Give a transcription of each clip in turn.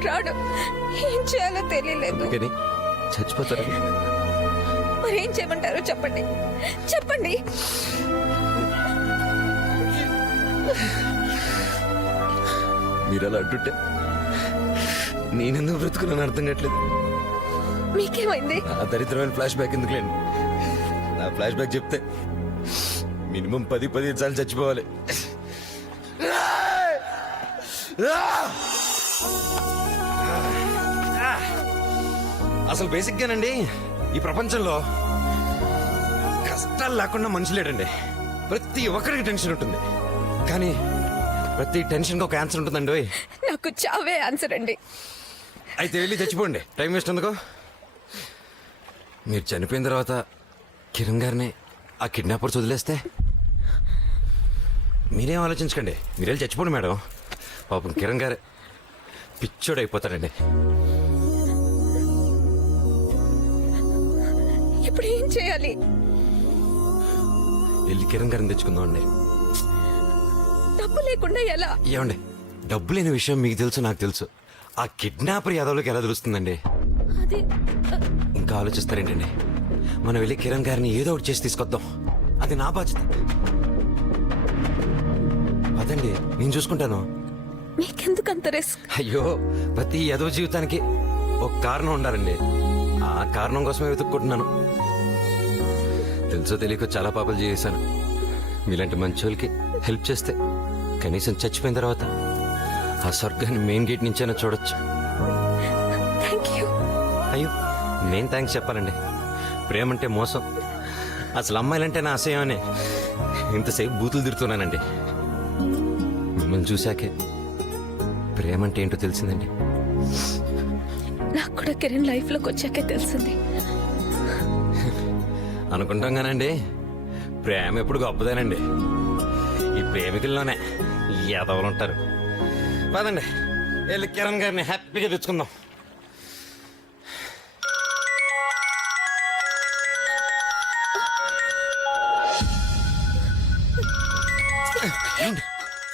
కిరణ్ రాడు. ఏం చేయాలో తెలియలేదు. చచ్చిపోతారు. మరి ఏం చేయమంటారో చెప్పండి, చెప్పండి. మీరు అలా అంటుంటే నేనెందుకు బ్రతుకున్నాను అర్థం కావట్లేదు. మీకేమైంది? ఆ దరిద్రమైన ఫ్లాష్ బ్యాక్ ఎందుకులేండి. నా ఫ్లాష్ బ్యాక్ చెప్తే మినిమం 10-15 సార్లు చచ్చిపోవాలి. అసలు బేసిక్ గానండి ఈ ప్రపంచంలో కష్టాలు లేకుండా మనిషి లేడండి. ప్రతి ఒక్కరికి టెన్షన్ ఉంటుంది, కానీ ప్రతి టెన్షన్కి ఒక ఆన్సర్ ఉంటుందండి. నాకు చావే ఆన్సర్ అండి. అయితే వెళ్ళి చచ్చిపోండి, టైం వేస్ట్ ఎందుకు. మీరు చనిపోయిన తర్వాత కిరణ్ గారిని ఆ కిడ్నాపర్స్ వదిలేస్తే మీరేం ఆలోచించకండి, మీరు వెళ్ళి చచ్చిపోండి మేడం. పాపం కిరణ్ గారు పిచ్చోడు అయిపోతాడండి. ఇప్పుడు ఏం చేయాలి? వెళ్ళి కిరణ్ గారిని తెచ్చుకుందాం అండి. డబ్బు లేకుండా ఎలా? ఏమండి, డబ్బు లేని విషయం మీకు తెలుసు, నాకు తెలుసు. ఆ కిడ్నాపర్ యాదవ్లోకి ఎలా తెలుస్తుందండి? అది ఇంకా ఆలోచిస్తారేంటండి? మనం వెళ్ళి కిరణ్ గారిని ఏదో ఒకటి చేసి తీసుకొద్దాం, అది నా బాధ్యత. అదండి, నేను చూసుకుంటాను. మీకెందుకు అంత రిస్క్? అయ్యో, ప్రతి యాదవ్ జీవితానికి ఒక కారణం ఉండాలండి. ఆ కారణం కోసమే వెతుక్కుంటున్నాను. తెలుసో తెలియక చాలా పాపాలు చేశాను. మీలాంటి మంచి వాళ్ళకి హెల్ప్ చేస్తే కనీసం చచ్చిపోయిన తర్వాత ఆ స్వర్గాన్ని మెయిన్ గేట్ నుంచైనా చూడొచ్చు. అయ్యో, నేను థ్యాంక్స్ చెప్పాలండి. ప్రేమ అంటే మోసం, అసలు అమ్మాయిలంటే నా అసహ్యం అని ఇంతసేపు బూతులు తిడుతున్నానండి. మిమ్మల్ని చూశాకే ప్రేమ అంటే ఏంటో తెలిసిందండి. నాకు కూడా కిరణ్ లైఫ్ లోకి వచ్చాకే తెలిసింది. అనుకుంటాం కానండి, ప్రేమ ఎప్పుడు గొప్పదేనండి. ఈ ప్రేమికుల్లోనే యాదవులు ఉంటారు. పదండి వెళ్ళి కిరణ్ గారిని హ్యాపీగా తెచ్చుకుందాం.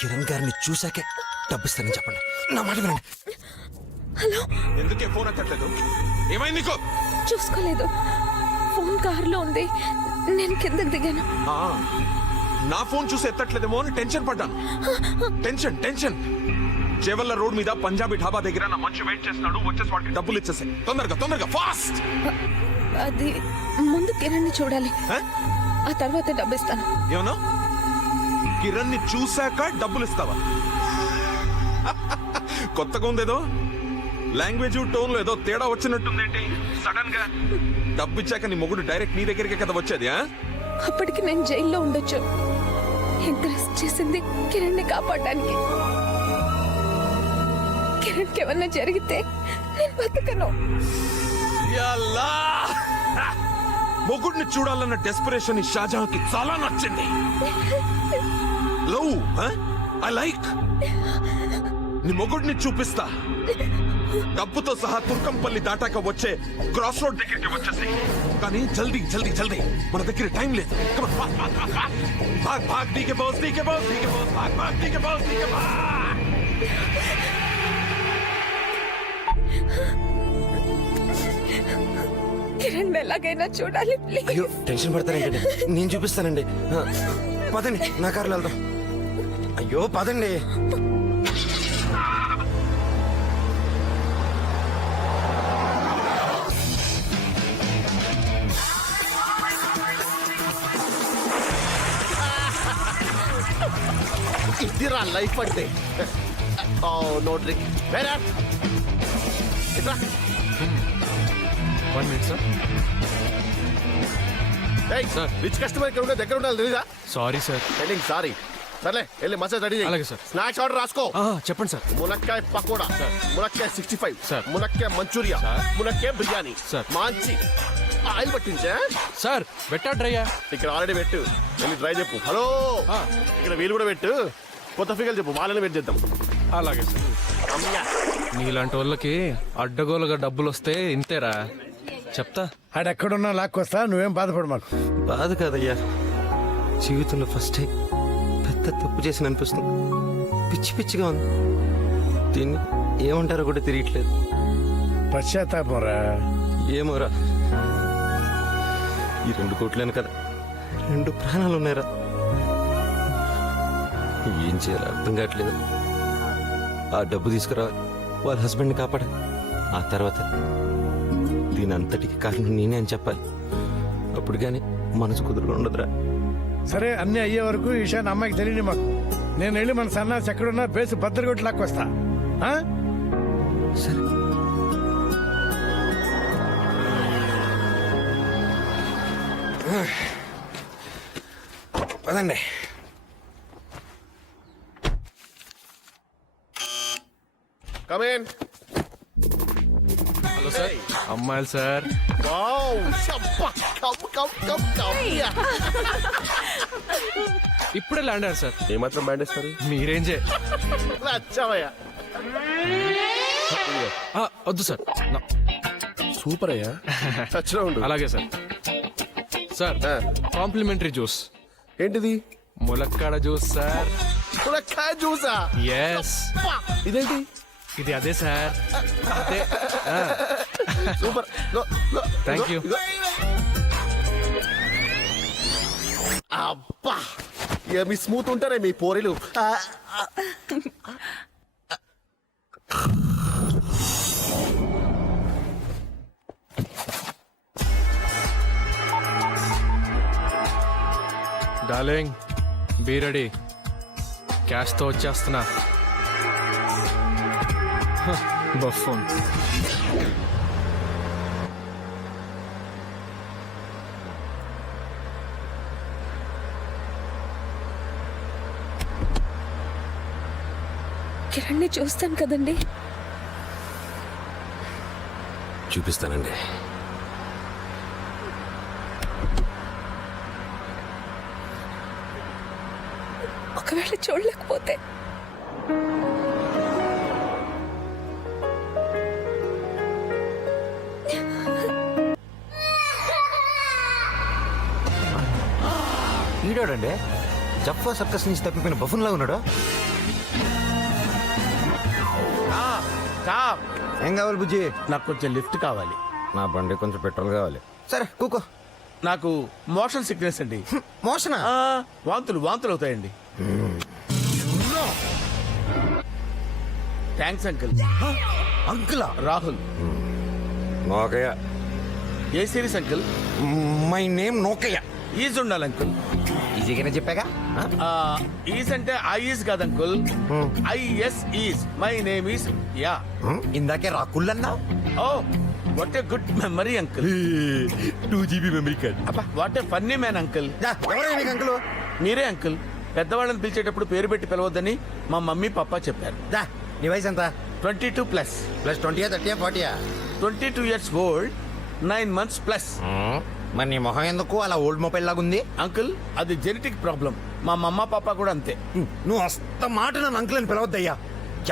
కిరణ్ గారిని చూశాకే డబ్బిస్తానని చెప్పండి. నా మాట వినండి. హలో, ఎందుకే ఫోన్ ఎత్తట్లేదు? ఏమైంది నీకు? చూసుకోలేదు. ఫోన్ కారులో ఉంది, నేను కిందకి దిగాను. నా ఫోన్ చూసి ఎత్తట్లేదేమో అని టెన్షన్ పడ్డాను. Tension tension. చేవల్ల రోడ్ మీద పంజాబీ ఢాబా దగ్గర నా మనిషి వెయిట్ చేస్తున్నాడు. వచ్చేసి వాడికి డబ్బులు ఇచ్చేసాయి. తొందరగా తొందరగా ఫాస్ట్. అది ముందు కిరణ్ ని చూడాలి, ఆ తర్వాత డబ్బు ఇస్తాను. ఏమన్నా? కిరణ్ ని చూశాక డబ్బులు ఇస్తావా? కొత్తగా ఉందేదో. లాంగ్వేజ్ టోన్ లో ఏదో తేడా వచ్చినట్టుందేంటి సడన్ గా? డబ్బు ఇచ్చాక నీ మొగుడు డైరెక్ట్ నీ దగ్గరికే కదా వచ్చేది? అప్పటికి నేను జైల్లో ఉండొచ్చు. ఇంట్రెస్ట్ చేసింది కిరణ్ ని కాపాడడానికి. కిరణ్ కి ఏమన్నా జరిగితే నేను బతకను. మొగుడిని చూడాలన్న డెస్పరేషన్ షాజహాన్ కి చాలా నచ్చింది. Love, I like. నీ మొగుడిని చూపిస్తా. డబ్బుతో సహా తుర్కంపల్లి దాటాక వచ్చే క్రాస్ రోడ్ దగ్గరికి వచ్చేసి, కానీ జల్దీ జల్దీ జల్దీ, మన దగ్గర టైం లేదు. భాగ్ భాగ్ DK boss DK boss DK boss భాగ్ భాగ్ DK boss DK boss. Kiran ఎలాగైనా చూడాలి ప్లీజ్. అయ్యో, టెన్షన్ పడతారేంటండి, నేను చూపిస్తానండి. పదండి, నా కారులో వెళ్దాం. అయ్యో పదండి. ఇదిరా లైఫ్ అంటే. Oh no drink. వేరే ఇట్రా. 1 minute సార్. ఏయ్ సార్, రిచ్ కస్టమర్ ఇక్కడ ఉండే దగ్గర ఉండాలి తెలీదా? Sorry sir. Telling sorry. సర్లే వెళ్ళి మసాజ్ రెడీ చేయి. అలాగే సార్. స్నాక్స్ ఆర్డర్ రాసుకో. చెప్పండి సార్. మునక్కాయ పకోడా, మునక్కాయ 65, సార్. మునక్కాయ మంచూరియా, సార్. మునక్కాయ బిర్యానీ, సార్. మంచి ఆయిల్ పట్టించా. సార్ పెట్టా డ్రైయా? ఇక్కడ ఆల్రెడీ పెట్టు, వెళ్ళి డ్రై చెప్పు. హలో, ఇక్కడ వీలు కూడా పెట్టు. కొత్త ఫిగర్ చెప్పు, వాళ్ళని వెయిట్ చేద్దాం. అలాగే సార్. అమ్మయ్య. నీలాంటి వాళ్ళకి అడ్డగోలుగా డబ్బులు వస్తే ఇంతేరా. చెప్తా. ఆడెక్కడున్నా లాక్కొస్తా, నువ్వేం బాధపడు. మాకు బాధ కాదయ్యా, జీవితంలో ఫస్ట్ టైం పెద్ద తప్పు చేసిన అనిపిస్తుంది. పిచ్చి పిచ్చిగా ఉంది. దీన్ని ఏమంటారో కూడా తెలియట్లేదు. పశ్చాత్తాపంరా. ఏమోరా, ఈ 2 కోట్లేను కదా, 2 ప్రాణాలు ఉన్నాయిరా. ఏం చేయాలో అర్థం కావట్లేదు. ఆ డబ్బు తీసుకురావాలి, వాళ్ళ హస్బెండ్ని కాపాడాలి. ఆ తర్వాత దీని అంతటికి కారణం నేనే అని చెప్పాలి. అప్పుడు కానీ మనసు కుదురుగా ఉండదురా. సరే, అన్నీ అయ్యే వరకు ఈ విషయాన్ని అమ్మాయికి తెలియని మాకు. నేను వెళ్ళి మన సన్నాసి ఎక్కడున్నా బేసు బద్దరు లాక్కొస్తా. ఆ? సరే. పదండి. కమేన్. Hello sir. అమ్మాయిలు సార్. వావ్, షబ్బా, కమ్. ఇప్పుడే ల్యాండ్ అయ్యారు సార్. ఏమాత్రం బ్యాండేస్తారు? మీరేంజే. వచ్చావయ్యా. వద్దు సార్. సూపర్ అయ్యా. టచ్లో ఉండు. అలాగే సార్. Sir, complementary juice. ఏంటిది? ములక్కాడ జ్యూస్ సార్. ములక్కాయ జ్యూసా? ఎస్. ఇదేంటి? ఇది అదే సార్. అదే. సూపర్. Thank you. అబ్బా, మీ స్మూత్ ఉంటారే మీ పోరీలు. Darling, be ready. క్యాష్తో వచ్చేస్తున్నా. బఫూన్. కిరణ్ని చూస్తాను కదండి. చూపిస్తానండి. ఒకవేళ చూడలేకపోతే ఈడాడండి జఫా సర్కస్ నుంచి తప్పిపోయిన బఫున్లా ఉన్నాడు. ఏం కావాలి బుజ్జి? నాకు కొంచెం లిఫ్ట్ కావాలి. నా బండి కొంచెం పెట్రోల్ కావాలి. సరే కూకో. నాకు మోషన్ సిక్నెస్ అండి. మోషనా? వాంతులు అవుతాయండి. Thanks uncle. అంకులా? రాహుల్. నోకయ్య. ఏ series uncle? My name Nokayya. Is ఉండాలి అంకుల్. ఈజీగానే చెప్పాగా. ఈజ్ అంటే ఐఈజ్ కాదు uncle. IS is. My name is యా. ఇందాకే రాకుల్లన్నా. ఓ, what a good memory uncle. 2GB memory card. అబ్బా, what a funny man uncle. ఎవరైనా అంకుల్? మీరే అంకుల్. పెద్దవాళ్ళని పిలిచేటప్పుడు పేరు పెట్టి పిలవద్దని మా మమ్మీ పప్పా చెప్పారు. నీ వయసు ఎంత? 22+. Plus 20, 30, 40? 22 years old, 9 months plus. మరి నీ మొహం ఎందుకు అలా ఓల్డ్ మొబైల్ లాగా ఉంది? అంకుల్, అది జెనెటిక్ ప్రాబ్లం. మా మమ్మ పాప కూడా అంతే. నువ్వు అస్త మాట నన్ను అంకుల్ అని పిలవద్దయ్యా.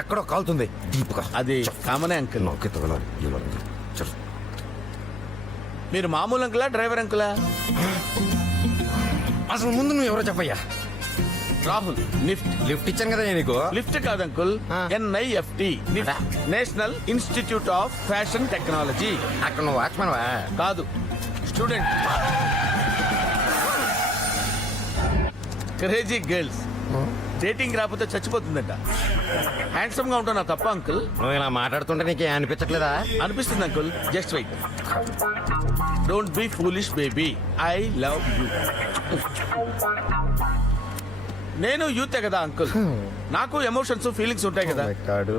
ఎక్కడో కాలుతుంది డీప్గా. అది కామనే అంకుల్. నోకే తగలాలి. మీరు మామూలు అంకులా, డ్రైవర్ అంకులా? అసలు ముందు నువ్వు ఎవరో చెప్పయ్యా. రాహుల్. లిఫ్ట్ ఇచ్చాను కదా నేను నీకు. లిఫ్ట్ కాదు uncle, NIFT. National institute of fashion technology. అక్కడ నువ్వు వాచ్మెన్ వా? కాదు, స్టూడెంట్. Crazy girls. డేటింగ్ రాకపోతే చచ్చిపోతుందంట. హ్యాండ్సమ్ గా ఉంటావు, నా తప్ప అంకుల్? నువ్వు ఇలా మాట్లాడుతుంటే నీకే అనిపించట్లేదా? అనిపిస్తుంది uncle. Just wait. Don't be foolish baby. I love you. నేను యూతే కదా అంకుల్. నాకు ఎమోషన్స్, ఫీలింగ్స్ ఉంటాయి కదా.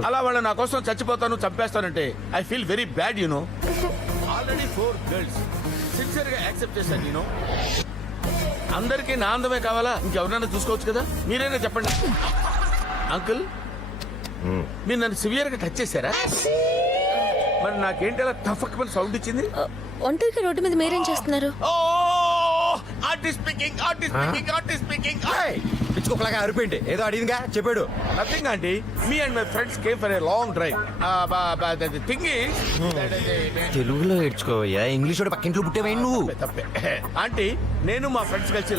అలా వాళ్ళు నా కోసం చచ్చిపోతాను, చంపేస్తానంటే I feel very bad you know. Already 4 girls sincere గా యాక్సెప్ట్ చేశాను యూనో. అందరికీ నా అందమే కావాలా? ఇంకెవరైనా చూసుకోవచ్చు కదా. మీరైనా చెప్పండి అంకుల్. మీరు నన్ను సివియర్ గా టచ్ చేశారా? మరి నాకేంటి అలా టఫక్ సౌండ్ ఇచ్చింది? ఒంటరిగా రోడ్డు మీద మీరేం చేస్తున్నారు? Artist speaking. పిచ్చుకోకలాగా అరిపోయింది. ఏదో అడిగిందిగా చెప్పాడు. Nothing aunty. Me and my friends came for a long drive. Thing is తెలుగులో ఏడ్చుకోవయ్యా. ఇంగ్లీష్ పక్కింట్లో పుట్టేవా నువ్వు? తప్పే ఆంటీ. నేను మా ఫ్రెండ్స్ కలిసి